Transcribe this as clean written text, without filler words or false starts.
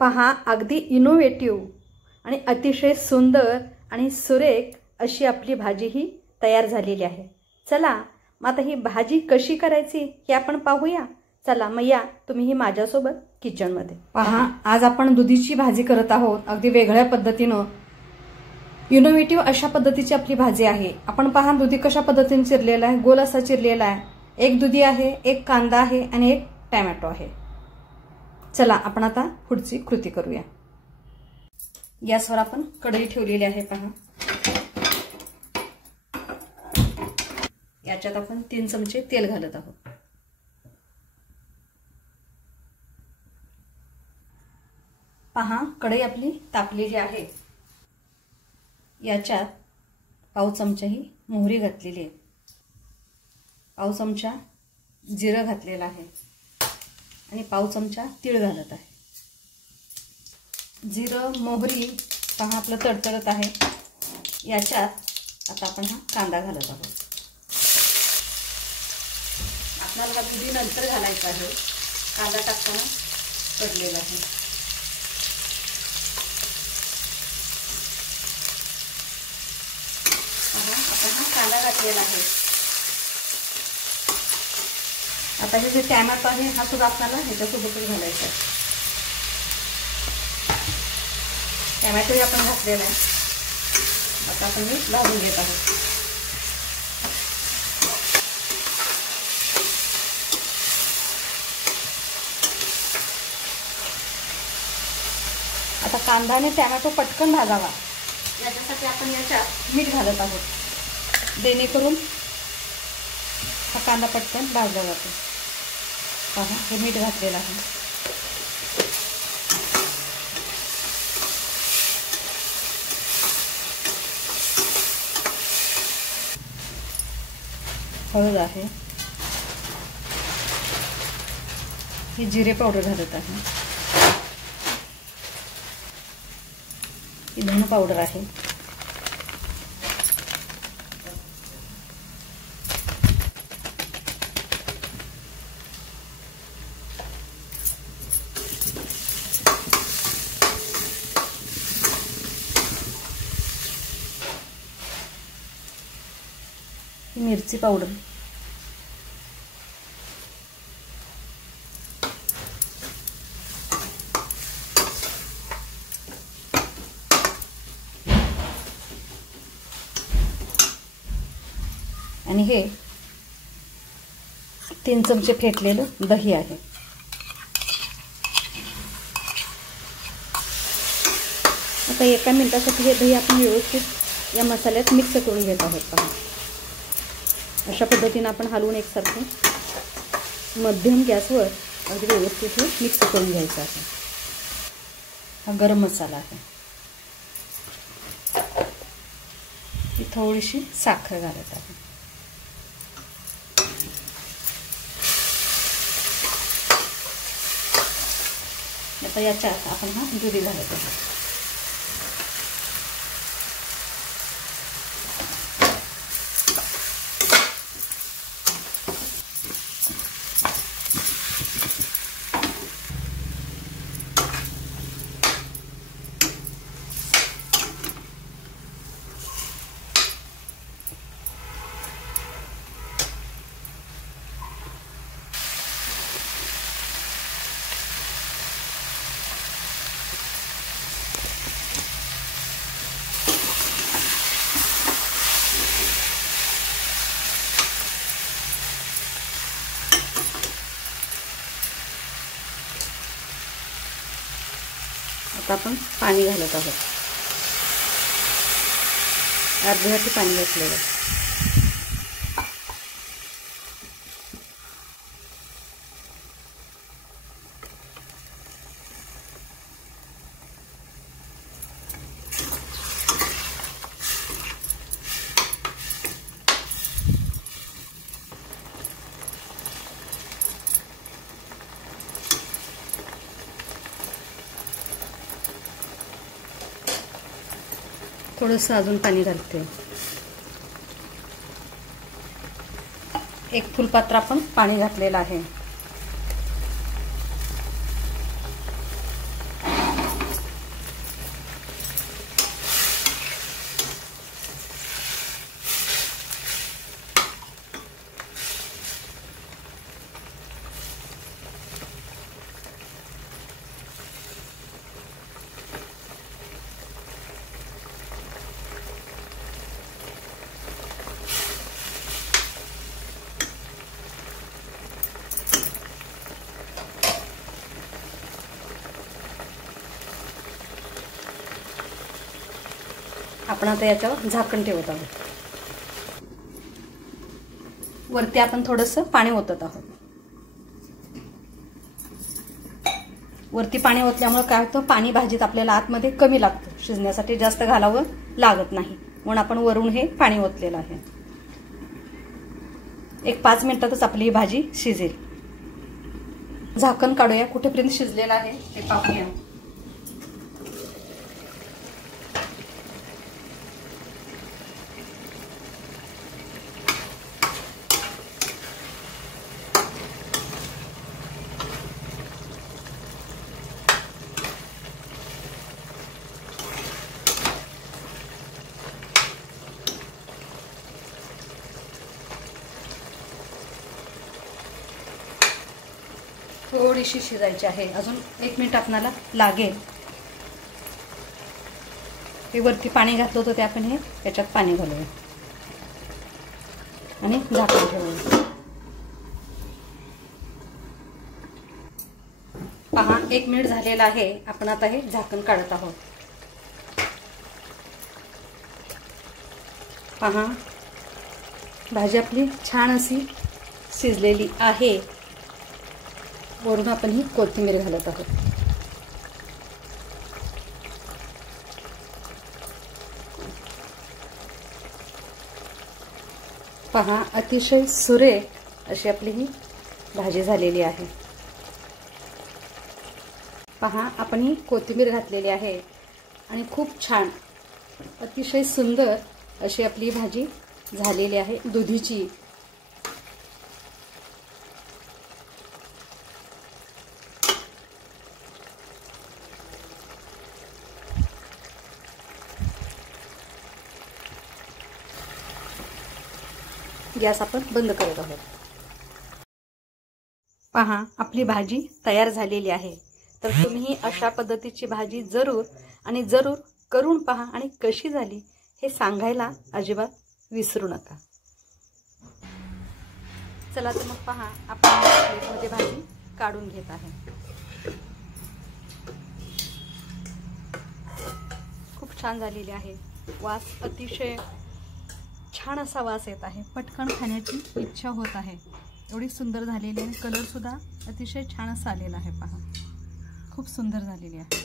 पहा, अगदी इनोव्हेटिव्ह आणि अतिशय सुंदर आणि सुरेख अशी आपली भाजी ही तयार झालेली आहे। चला मग आता ही भाजी कशी करायची हे आपण पाहूया। चला मग या तुम्ही ही माझ्यासोबत किचनमध्ये। पहा, आज आपण दुधीची भाजी करत आहोत। अगदी वेगळ्या पद्धतीनं इनोव्हेटिव्ह अशा पद्धतीची आपली भाजी आहे। आपण पहा, दुधी कशा पद्धतीने चिरलेला आहे, गोल असा चिरलेला आहे। एक दुधी आहे, एक कांदा आहे आणि एक टोमॅटो आहे। चला आपण आता पुढची कृती करूया। गॅसवर आपण कढई ठेवलेली आहे। पहा, याच्यात आपण 3 चमचे तेल घालत आहोत। पहा, कढई आपली तापलेली आहे। याच्यात पाव चमचा ही मोहरी घातलेली आहे, पाव चमचा जिरं घातलेलं आहे आणि पाव चमचा तीळ घालत आहे। जिरं मोहरी पहा आपलं तडतडत आहे। याच्यात आता आपण हा कांदा घालत आहोत। आपल्याला दुधी नंतर घालायचा आहे, कांदा टाकताना कडलेला आहे। आपण हा कांदा घातलेला आहे। आता हे जे टोमॅटो आहे हा सुद्धा आपल्याला ह्याच्यासोबतच घालायचा आहे। टोमॅटोही आपण घातलेला आहे। आता आपण हे भाजून घेत आहोत। आता कांदा आणि टोमॅटो पटकन भाजावा याच्यासाठी आपण याच्यात मीठ घालत आहोत, जेणेकरून हा कांदा पटकन भाजला जातो। पहा, हे मीठ घातलेलं आहे। हळद आहे, ही जिरे पावडर घालत आहे, ही धने पावडर आहे, ही मिरची पावडर, आणि हे 3 चमचे फेटलेलं दही आहे। आता 1 मिनिटासाठी हे दही आपण व्यवस्थित या मसाल्यात मिक्स करून घेत आहोत। पहा, अशा पद्धतीने आपण हलवून एकसारखं मध्यम गॅसवर अगदी व्यवस्थित हे मिक्स करून घ्यायचं आहे। हा गरम मसाला आहे, ही थोडीशी साखर घालत आहे। आता याच्यात आपण हा दुधी घालत आहोत। आता आपण पाणी घालत आहोत, अर्धी वाटी पाणी घातलेलं आहे। थोडंसं अजून पाणी घालते। एक फुलपात्र आपण पाणी घातलेलं आहे। आपण आता याच्यावर झाकण ठेवत आहोत. वरती आपण थोडंसं पाणी ओतत आहोत. वरती पाणी ओतल्यामुळे काय होतं, पाणी भाजीत आपल्याला आतमध्ये कमी लागतं, शिजण्यासाठी जास्त घालावं लागत नाही, म्हणून आपण वरून हे पाणी ओतलेलं आहे. एक 5 मिनिटातच आपली ही भाजी शिजेल. झाकण काढूया, कुठेपर्यंत शिजलेलं आहे ते पाहूया. थोडीशी शिजायची आहे, अजून 1 मिनिट आपल्याला लागेल. हे वरती पाणी घातलं होतं ते आपण हे याच्यात पाणी घालूया आणि झाकण ठेवूया. पहा 1 मिनिट झालेला आहे. आपण आता हे झाकण काढत आहोत. पहा भाजी आपली छान अशी शिजलेली आहे. वरून आपण ही कोथिंबीर घालत आहोत. पहा अतिशय सुरेख अशी आपली ही भाजी झालेली आहे. पहा आपण ही कोथिंबीर घातलेली आहे आणि खूप छान अतिशय सुंदर अशी आपली भाजी झालेली आहे दुधीची. गॅस आपण बंद करत आहोत. पहा आपली भाजी तयार झालेली आहे. तर तुम्ही अशा पद्धतीची भाजी जरूर करून पहा आणि कशी झाली हे सांगायला अजिबात विसरू नका. चला तर मग पहा आपण प्लेटमध्ये भाजी काढून घेत आहे. खूप छान झालेली आहे. वास अतिशय छान असा वास येत आहे. पटकन खाण्याची इच्छा होत आहे. एवढी सुंदर झालेली आहे. कलर सुद्धा अतिशय छान असा आलेला आहे. पहा खूप सुंदर झालेली आहे.